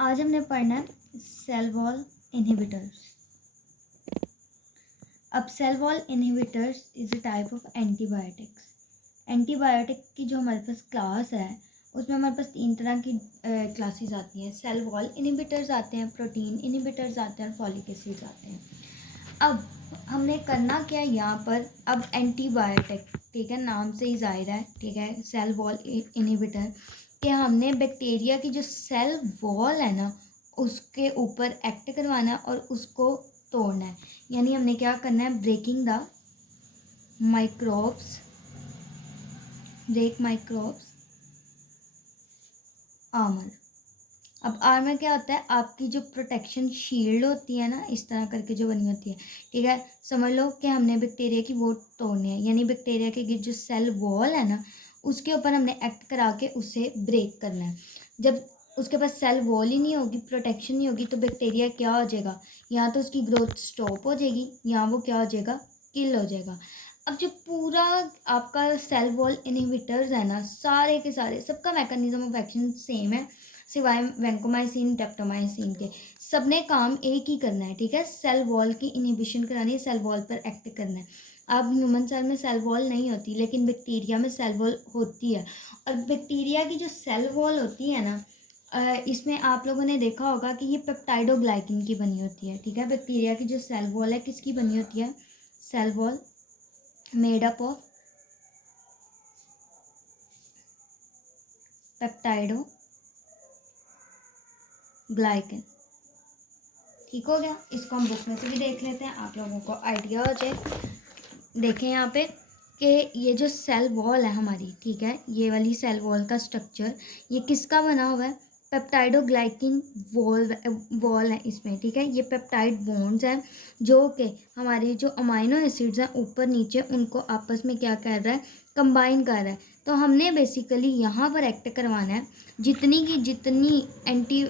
आज हमने पढ़ना है सेल वॉल इनहिबिटर्स। अब cell wall inhibitors is a type of antibiotics. Antibiotic की जो हमारे पास क्लास है उसमें हमारे पास 3 तरह की क्लासेस आती हैं। सेल वॉल इनहिबिटर्स आते हैं, प्रोटीन इनहिबिटर्स आते हैं और फॉलिक एसिड्स आते हैं। अब हमने करना क्या है यहाँ पर, अब एंटीबायोटिक, ठीक है, नाम से ही जाहिर है, ठीक है, सेल वॉल इनहिबिटर कि हमने बैक्टीरिया की जो सेल वॉल है ना उसके ऊपर एक्ट करवाना है और उसको तोड़ना है। यानी हमने क्या करना है, breaking the microbes, break microbes armour. अब आर्मर क्या होता है, आपकी जो प्रोटेक्शन शील्ड होती है ना, इस तरह करके जो बनी होती है, ठीक है, समझ लो कि हमने बैक्टीरिया की वो तोड़नी है। यानी बैक्टीरिया की जो सेल वॉल है ना उसके ऊपर हमने एक्ट करा के उसे ब्रेक करना है। जब उसके पास सेल वॉल ही नहीं होगी, प्रोटेक्शन नहीं होगी, तो बैक्टीरिया क्या हो जाएगा, या तो उसकी ग्रोथ स्टॉप हो जाएगी या वो क्या हो जाएगा, किल हो जाएगा। अब जो पूरा आपका सेल वॉल इनहिबिटर्स है ना, सारे के सारे, सबका मैकेनिज्म ऑफ एक्शन सेम है सिवाय वैंकोमाइसिन डेप्टोमाइसिन के। सबने काम एक ही करना है, ठीक है, सेल वॉल की इनहिबिशन करानी है, सेल वॉल पर एक्ट करना है। अब ह्यूमन सेल में सेल वॉल नहीं होती लेकिन बैक्टीरिया में सेल वॉल होती है। और बैक्टीरिया की जो सेल वॉल होती है ना, इसमें आप लोगों ने देखा होगा कि ये पेप्टाइडोग्लाइकिन की बनी होती है, ठीक है। बैक्टीरिया की जो सेल वॉल है किसकी बनी होती है, cell wall made up of peptidoglycan. ठीक हो गया, इसको हम बुक में से भी देख लेते हैं, आप लोगों को आइडिया हो जाए। देखें यहाँ पे कि ये जो सेल वॉल है हमारी, ठीक है, ये वाली सेल वॉल का स्ट्रक्चर ये किसका बना हुआ है, पेप्टाइडोग्लाइकिन वॉल है इसमें, ठीक है। ये पेप्टाइड बॉन्ड्स हैं जो कि हमारी जो अमाइनो एसिड्स हैं ऊपर नीचे उनको आपस में क्या कर रहा है, कंबाइन कर रहा है। तो हमने बेसिकली यहाँ पर एक्ट करवाना है, जितनी की जितनी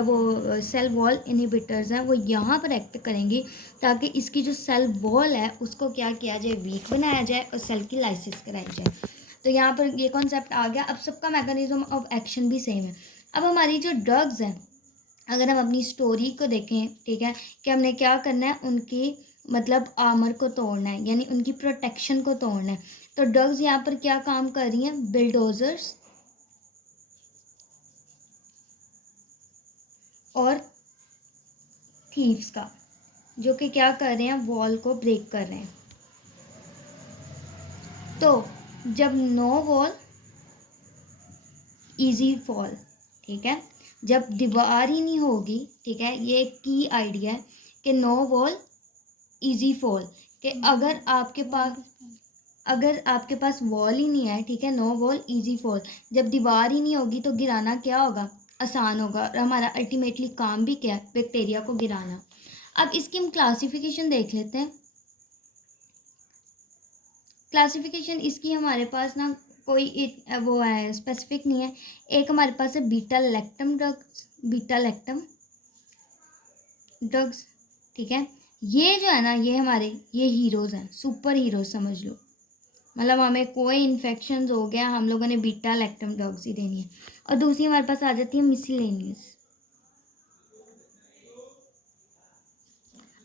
वो सेल वॉल इनहिबिटर्स हैं वो यहाँ पर एक्ट करेंगी ताकि इसकी जो सेल वॉल है उसको क्या किया जाए, वीक बनाया जाए और सेल की लाइसिस कराई जाए। तो यहाँ पर ये कॉन्सेप्ट आ गया। अब सबका मैकेनिज्म ऑफ एक्शन भी सेम है। अब हमारी जो ड्रग्स हैं, अगर हम अपनी स्टोरी को देखें, ठीक है, कि हमने क्या करना है, उनकी मतलब आर्मर को तोड़ना है, यानी उनकी प्रोटेक्शन को तोड़ना है। तो ड्रग्स यहाँ पर क्या काम कर रही हैं, बिल्डोजर्स और थीव्स का, जो कि क्या कर रहे हैं, वॉल को ब्रेक कर रहे हैं। तो जब नो वॉल इजी फॉल, ठीक है, जब दीवार ही नहीं होगी, ठीक है, ये एक की आइडिया है कि नो वॉल इजी फॉल, कि अगर आपके पास वॉल ही नहीं है, ठीक है, नो वॉल इजी फॉल, जब दीवार ही नहीं होगी तो गिराना क्या होगा, आसान होगा। और हमारा अल्टीमेटली काम भी क्या है, बैक्टीरिया को गिराना। अब इसकी हम क्लासिफिकेशन देख लेते हैं। क्लासिफिकेशन इसकी हमारे पास ना कोई वो है स्पेसिफिक नहीं है। एक हमारे पास है beta lactam drugs, beta lactam drugs, ठीक है। ये जो है ना, ये हमारे ये हीरोज हैं, सुपर हीरोज समझ लो। मतलब हमें कोई इन्फेक्शन हो गया, हम लोगों ने बीटा लैक्टम ड्रग्स ही देनी है। और दूसरी हमारे पास आ जाती है मिसलेनियस।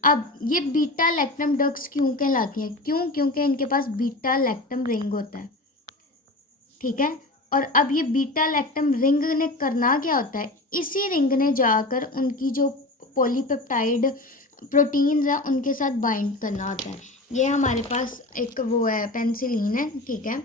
अब ये बीटा लैक्टम ड्रग्स क्यों कहलाती हैं, क्योंकि इनके पास बीटा लैक्टम रिंग होता है, ठीक है। और अब ये बीटा लैक्टम रिंग ने करना क्या होता है, इसी रिंग ने जाकर उनकी जो पॉलीपेप्टाइड प्रोटीन्स हैं उनके साथ बाइंड करना होता है। ये हमारे पास एक वो है पेनिसिलिन है, ठीक है।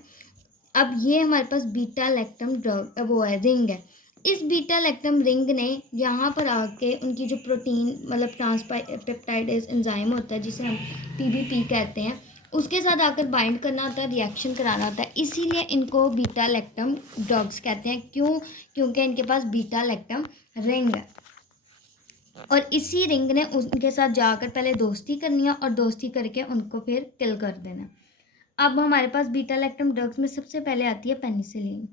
अब ये हमारे पास बीटा लैक्टम ड्रग वो है, रिंग है। इस बीटा लैक्टम रिंग ने यहाँ पर आके उनकी जो प्रोटीन मतलब ट्रांसपेप्टाइडेज एंजाइम होता है जिसे हम पीबीपी कहते हैं, उसके साथ आकर बाइंड करना होता है, रिएक्शन कराना होता है। इसीलिए इनको बीटा लैक्टम ड्रग्स कहते हैं। क्यों, क्योंकि इनके पास बीटा लैक्टम रिंग है और इसी रिंग ने उनके साथ जाकर पहले दोस्ती करनी है और दोस्ती करके उनको फिर किल कर देना। अब हमारे पास बीटा लैक्टम ड्रग्स में सबसे पहले आती है पेनिसिलिन।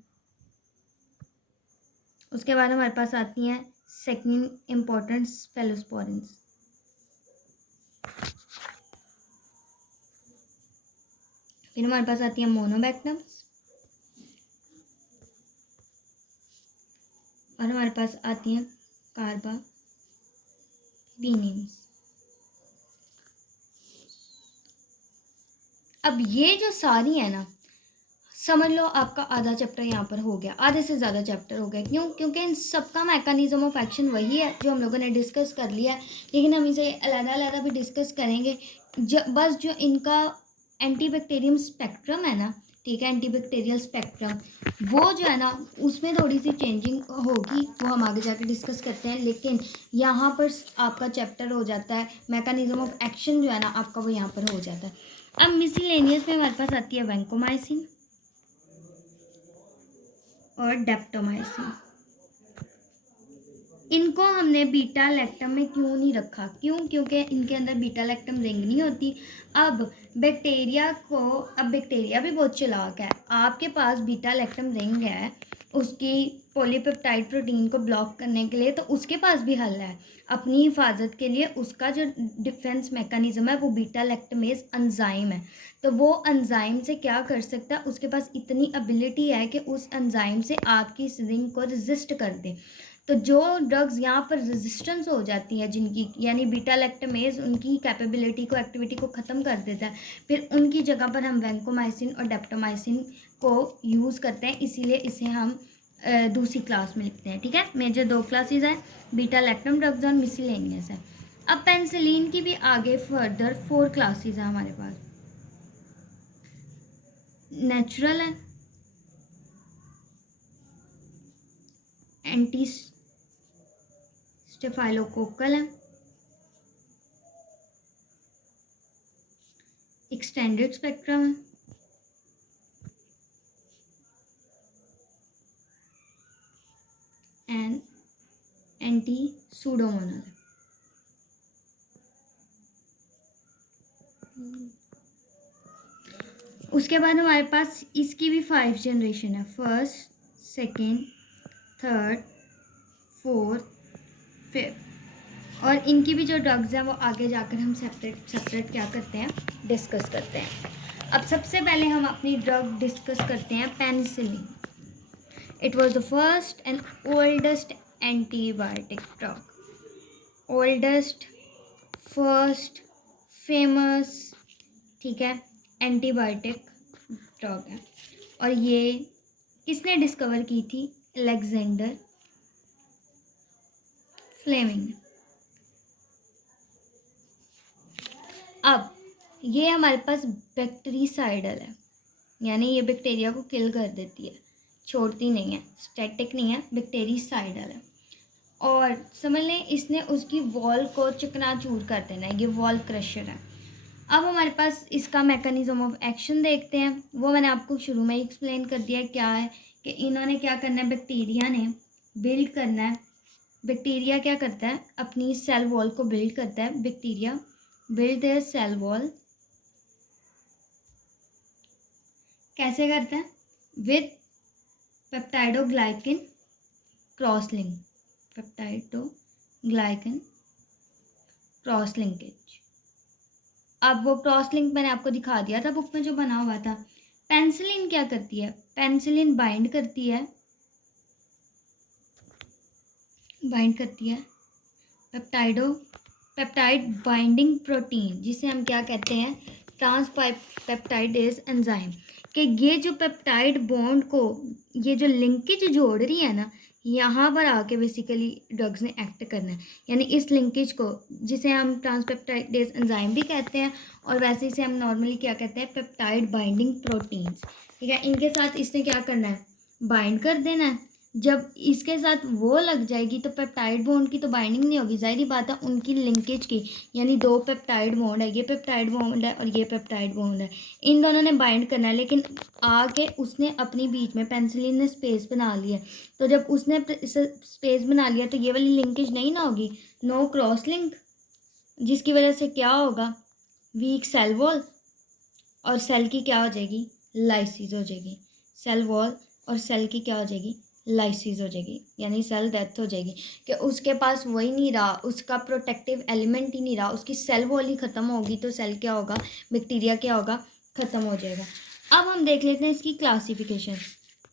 उसके बाद हमारे पास आती हैं सेकंड इम्पोर्टेंट सेफलोस्पोरिन्स। फिर हमारे पास आती है मोनोबैक्टम्स और हमारे पास आती हैं कार्बापेनिन्स। अब ये जो सारी है ना, समझ लो आपका आधा चैप्टर यहाँ पर हो गया, आधे से ज़्यादा चैप्टर हो गया। क्यों? क्योंकि इन सबका मैकेनिज्म ऑफ एक्शन वही है जो हम लोगों ने डिस्कस कर लिया है, लेकिन हम इसे अलग-अलग भी डिस्कस करेंगे। बस जो इनका एंटीबैक्टीरियम स्पेक्ट्रम है ना, ठीक है, एंटीबैक्टीरियल स्पेक्ट्रम, वो जो है ना उसमें थोड़ी सी चेंजिंग होगी, वो हम आगे जाके डिस्कस करते हैं। लेकिन यहाँ पर आपका चैप्टर हो जाता है, मैकेनिज्म ऑफ एक्शन जो है ना आपका वो यहाँ पर हो जाता है। अब मिसलेनियस में हमारे पास आती है वैंकोमाइसिन और डेप्टोमाइसिन। इनको हमने बीटा लैक्टम में क्यों नहीं रखा? क्यों? क्योंकि इनके अंदर बीटा लैक्टम रिंग नहीं होती। अब बैक्टीरिया भी बहुत चालाक है। आपके पास बीटा लैक्टम रिंग है उसकी पॉलीपेप्टाइड प्रोटीन को ब्लॉक करने के लिए, तो उसके पास भी हल है अपनी हिफाजत के लिए। उसका जो डिफेंस मैकेनिज्म है वो बीटा लैक्टमेज एंजाइम है। तो वो एंजाइम से क्या कर सकता है? उसके पास इतनी एबिलिटी है कि उस एंजाइम से आपकी इस रिंग को रेजिस्ट कर दे। तो जो ड्रग्स यहाँ पर रेजिस्टेंस हो जाती है जिनकी, यानी बीटा लैक्टमेज उनकी कैपेबिलिटी को, एक्टिविटी को ख़त्म कर देता है, फिर उनकी जगह पर हम वैंकोमाइसिन और डेप्टोमाइसिन को यूज़ करते हैं। इसीलिए इसे हम दूसरी क्लास में लिखते हैं। ठीक है, मेजर 2 क्लासेस हैं, बीटा लैक्टम ड्रग्स और मिसलेनियस है। अब पेनिसिलिन की भी आगे फर्दर 4 क्लासेस हैं हमारे पास। नेचुरल है, एंटी स्टेफाइलोकोकल है, एक्सटेंडेड स्पेक्ट्रम है, एंड एंटी सूडोमोनल है। उसके बाद हमारे पास इसकी भी 5 जनरेशन है, first, second, third, fourth, fifth. और इनकी भी जो ड्रग्स हैं वो आगे जाकर हम सेपरेट क्या करते हैं, डिस्कस करते हैं। अब सबसे पहले हम अपनी ड्रग डिस्कस करते हैं, penicillin. It was the first and oldest antibiotic drug, oldest, first, famous, ठीक है, एंटीबायोटिक ड्रग है। और ये किसने डिस्कवर की थी? Alexander Fleming. अब ये हमारे पास बैक्टीरिसाइडल है, यानी ये बैक्टीरिया को किल कर देती है, छोड़ती नहीं है, स्टैटिक नहीं है, बैक्टीरिसाइडल है। और समझ लें इसने उसकी वॉल को चकनाचूर कर देना है, ये वॉल क्रशर है। अब हमारे पास इसका मैकेनिज्म ऑफ एक्शन देखते हैं। वो मैंने आपको शुरू में ही एक्सप्लेन कर दिया क्या है, कि इन्होंने क्या करना है, बैक्टीरिया ने बिल्ड करना है। बैक्टीरिया क्या करता है? अपनी सेल वॉल को बिल्ड करता है। Bacteria build their cell wall, कैसे करता है? With peptidoglycan cross link, peptidoglycan cross linkage. अब वो क्रॉस लिंक मैंने आपको दिखा दिया था बुक में जो बना हुआ था। पेनिसिलिन क्या करती है? पेनिसिलिन बाइंड करती है पेप्टाइड बाइंडिंग प्रोटीन, जिसे हम क्या कहते हैं, ट्रांसपेप्टाइडेज एंजाइम। कि ये जो पेप्टाइड बॉन्ड को, ये जो लिंकेज जोड़ रही है ना, यहाँ पर आके बेसिकली ड्रग्स ने एक्ट करना है। यानी इस लिंकेज को, जिसे हम ट्रांसपेप्टाइडेज एंजाइम भी कहते हैं, और वैसे इसे हम नॉर्मली क्या कहते हैं, पेप्टाइड बाइंडिंग प्रोटीन्स। ठीक है, इनके साथ इसने क्या करना है, बाइंड कर देना है। जब इसके साथ वो लग जाएगी तो पेप्टाइड बॉन्ड की तो बाइंडिंग नहीं होगी, जाहिर बात है, उनकी लिंकेज की। यानी 2 पेप्टाइड बॉन्ड है, ये पेप्टाइड बॉन्ड है और ये पेप्टाइड बॉन्ड है, इन दोनों ने बाइंड करना है। लेकिन आके उसने अपनी बीच में, पेनिसिलिन ने स्पेस बना लिया। तो जब उसने स्पेस बना लिया तो ये वाली लिंकेज नहीं ना होगी, नो क्रॉस लिंक, जिसकी वजह से क्या होगा, वीक सेल वॉल, और सेल की क्या हो जाएगी, लाइसिस हो जाएगी। सेल वॉल और सेल की क्या हो जाएगी, लाइसिस हो जाएगी, यानी सेल डेथ हो जाएगी। कि उसके पास वही नहीं रहा, उसका प्रोटेक्टिव एलिमेंट ही नहीं रहा, उसकी सेल वॉल ही ख़त्म होगी, तो सेल क्या होगा, बैक्टीरिया क्या होगा, ख़त्म हो जाएगा। अब हम देख लेते हैं इसकी क्लासिफिकेशन।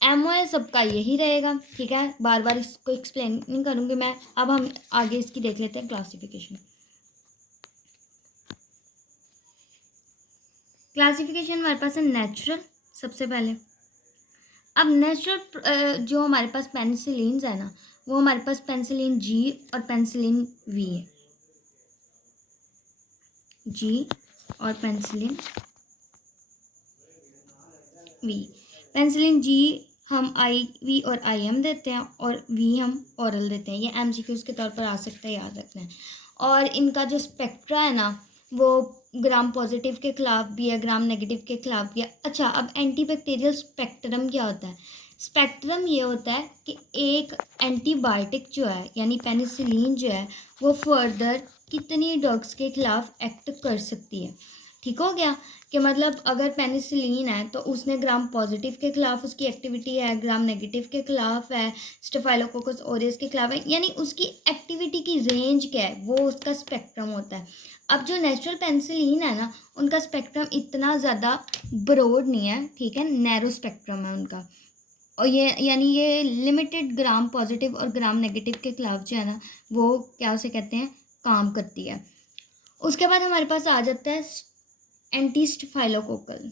MOA सबका यही रहेगा, ठीक है, बार बार इसको एक्सप्लेन नहीं करूँगी मैं। अब हम आगे इसकी देख लेते हैं क्लासिफिकेशन। क्लासिफिकेशन हमारे पास है नेचुरल सबसे पहले। अब नेचुरल जो हमारे पास पेनिसिलिन है ना, वो हमारे पास पेनिसिलिन G और पेनिसिलिन V है। G और पेनिसिलिन V। पेनिसिलिन G हम IV और IM देते हैं और V हम ओरल देते हैं। ये MCQs के तौर पर आ सकता है, याद रखना है। और इनका जो स्पेक्ट्रा है ना, वो ग्राम पॉजिटिव के खिलाफ भी है, ग्राम नेगेटिव के खिलाफ भी है। अच्छा, अब एंटीबैक्टीरियल स्पेक्ट्रम क्या होता है? स्पेक्ट्रम ये होता है कि एक एंटीबायोटिक जो है यानी पेनिसिलिन जो है वो फर्दर कितनी ड्रग्स के खिलाफ एक्ट कर सकती है। ठीक हो गया कि मतलब अगर पेनिसिलिन है तो उसने ग्राम पॉजिटिव के खिलाफ उसकी एक्टिविटी है, ग्राम नेगेटिव के खिलाफ है, स्टेफाइलोकोकस ऑरियस के खिलाफ है, यानी उसकी एक्टिविटी की रेंज क्या है, वो उसका स्पेक्ट्रम होता है। अब जो नेचुरल पेनिसिलिन है ना, उनका स्पेक्ट्रम इतना ज़्यादा ब्रॉड नहीं है, ठीक है, नैरो स्पेक्ट्रम है उनका। और ये यानी ये लिमिटेड ग्राम पॉजिटिव और ग्राम नेगेटिव के खिलाफ जो है ना, वो क्या उसे कहते हैं, काम करती है। उसके बाद हमारे पास आ जाता है एंटी स्टेफाइलोकोकल।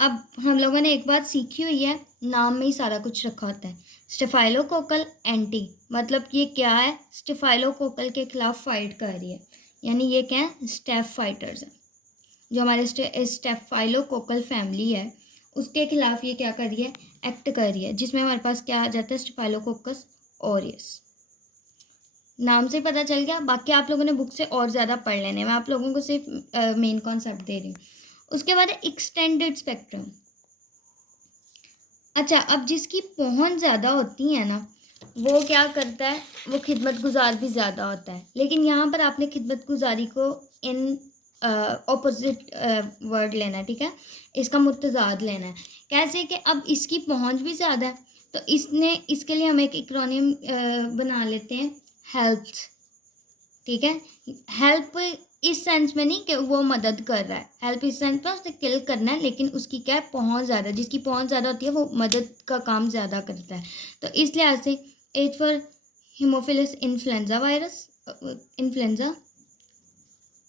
अब हम लोगों ने एक बात सीखी हुई है, नाम में ही सारा कुछ रखा होता है। स्टेफाइलोकोकल एंटी मतलब ये क्या है, स्टेफाइलोकोकल के खिलाफ फाइट कर रही है, यानी ये क्या है, स्टेफ फाइटर्स है। जो हमारे स्टेफाइलोकोकल फैमिली है उसके खिलाफ ये क्या कर रही है, एक्ट कर रही है, जिसमें हमारे पास क्या आ जाता है, स्टेफाइलोकोकस ऑरियस। नाम से पता चल गया, बाकी आप लोगों ने बुक से और ज़्यादा पढ़ लेने, मैं आप लोगों को सिर्फ मेन कॉन्सेप्ट दे रही हूँ। उसके बाद एक्सटेंडेड स्पेक्ट्रम। अच्छा, अब जिसकी पहुंच ज़्यादा होती है ना, वो क्या करता है, वो खिदमत गुजार भी ज़्यादा होता है। लेकिन यहाँ पर आपने खिदमत गुजारी को इन ऑपोजिट वर्ड लेना है, ठीक है, इसका मुतजाद लेना है। कैसे कि अब इसकी पहुंच भी ज़्यादा है तो इसके लिए हम एक एक्रोनियम बना लेते हैं, हेल्प, ठीक है। हेल्प इस सेंस में नहीं कि वो मदद कर रहा है, हेल्प इस सेंस में उसे किल करना है, लेकिन उसकी क्या है, पहुंच ज़्यादा, जिसकी पहुंच ज़्यादा होती है वो मदद का काम ज़्यादा करता है। तो इस लिहाज से H for Haemophilus influenza virus, influenza.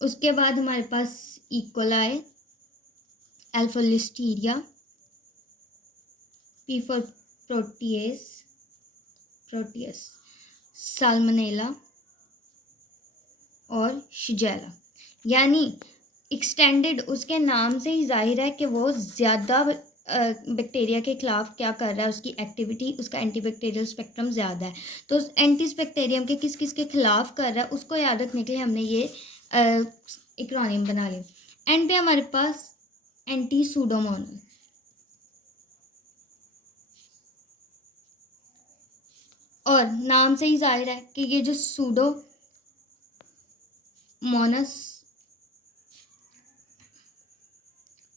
उसके बाद हमारे पास E coli, alpha Listeria, P for Proteus, Salmonella और शिजेला। यानी एक्सटेंडेड उसके नाम से ही जाहिर है कि वो ज़्यादा बैक्टीरिया के खिलाफ क्या कर रहा है, उसकी एक्टिविटी, उसका एंटीबैक्टीरियल स्पेक्ट्रम ज़्यादा है। तो उस एंटी स्पेक्टेरियम के किस किस के खिलाफ कर रहा है उसको याद रखने के लिए हमने ये एक्रोनिम बना लिया। एंड पे हमारे पास एंटी सूडोमोनल। और नाम से ही जाहिर है कि ये जो सूडोमोनस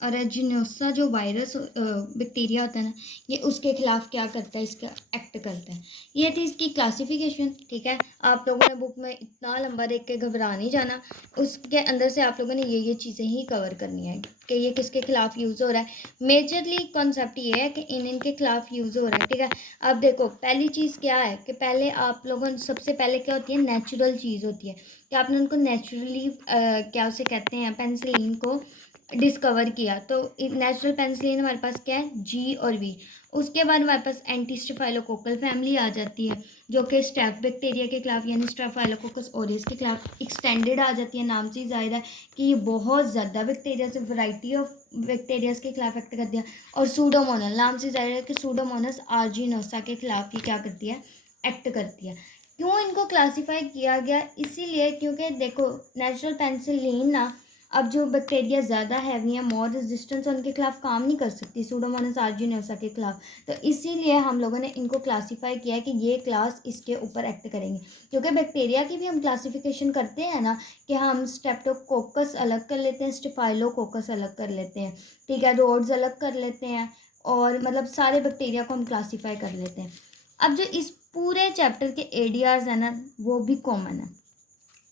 अरेजिनोसा जो वायरस बैक्टीरिया होता है ना, ये उसके खिलाफ क्या करता है, इसका एक्ट करता है। ये थी इसकी क्लासिफिकेशन, ठीक है। आप लोगों ने बुक में इतना लंबा देख के घबरा नहीं जाना, उसके अंदर से आप लोगों ने ये चीज़ें ही कवर करनी है कि ये किसके खिलाफ यूज़ हो रहा है। मेजरली कॉन्सेप्ट ये है कि इनके खिलाफ यूज़ हो रहा है, ठीक है। अब देखो पहली चीज़ क्या है कि पहले आप लोगों सबसे पहले क्या होती है, नेचुरल चीज़ होती है कि आपने उनको नेचुरली क्या उसे कहते हैं, पेनिसिलिन को डिस्कवर किया। तो नेचुरल पेनिसिलिन हमारे पास क्या है, G और V। उसके बाद हमारे पास एंटी स्टेफाइलोकोकल फैमिली आ जाती है जो कि स्टेफ बैक्टीरिया के खिलाफ यानी स्टेफाइलोकोकस ऑरियस के खिलाफ एक्सटेंडेड आ जाती है। नाम से ही जाहिर है कि ये बहुत ज़्यादा बैक्टीरिया से वैरायटी ऑफ बैक्टीरियाज के खिलाफ एक्ट करती है। और सूडोमोनल, नाम से जाहिर है कि सूडोमोनस आर्जिनोसा के खिलाफ ये क्या करती है, एक्ट करती है। क्यों इनको क्लासीफाई किया गया, इसीलिए क्योंकि देखो नेचुरल पेनिसिलिन ना, अब जो बैक्टीरिया ज़्यादा हैवी है, मोर रेजिस्टेंस, उनके खिलाफ काम नहीं कर सकती सूडोमोनास आर्जिनोसा के खिलाफ। तो इसीलिए हम लोगों ने इनको क्लासीफाई किया है कि ये क्लास इसके ऊपर एक्ट करेंगे। क्योंकि बैक्टीरिया की भी हम क्लासिफिकेशन करते हैं ना कि हम स्ट्रेप्टोकोकस अलग कर लेते हैं, स्टेफाइलोकोकस अलग कर लेते हैं, ठीक है, रोड्स अलग कर लेते हैं, और मतलब सारे बैक्टीरिया को हम क्लासीफाई कर लेते हैं। अब जो इस पूरे चैप्टर के ADRs है ना, वो भी कॉमन है।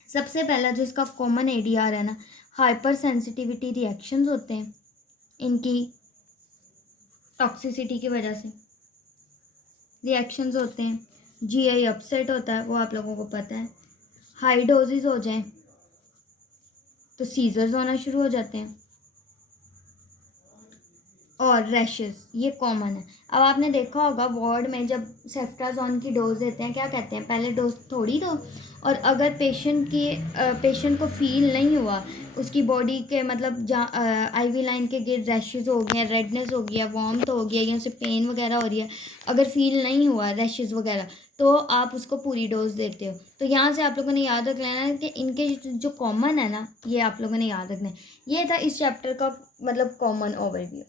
सबसे पहला जो इसका कॉमन ADR है ना, हाइपर सेंसिटिविटी रिएक्शंस होते हैं इनकी टॉक्सिसिटी की वजह से रिएक्शंस होते हैं। जीआई अपसेट होता है, वो आप लोगों को पता है। हाई डोजेस हो जाएं तो सीजर्स होना शुरू हो जाते हैं। और रैशेस ये कॉमन है। अब आपने देखा होगा वार्ड में जब सेफ्ट्राजोन की डोज देते हैं, क्या कहते हैं, पहले डोज थोड़ी दो, और अगर पेशेंट को फील नहीं हुआ, उसकी बॉडी के मतलब जहाँ आईवी लाइन के गिर रैशेस हो गए, रेडनेस हो गया, वार्मथ हो गया, या से पेन वगैरह हो रही है, अगर फील नहीं हुआ रैशेस वगैरह, तो आप उसको पूरी डोज देते हो। तो यहाँ से आप लोगों ने याद रख लेना है कि इनके जो कॉमन है ना, ये आप लोगों ने याद रखना है। ये था इस चैप्टर का मतलब कॉमन ओवरव्यू।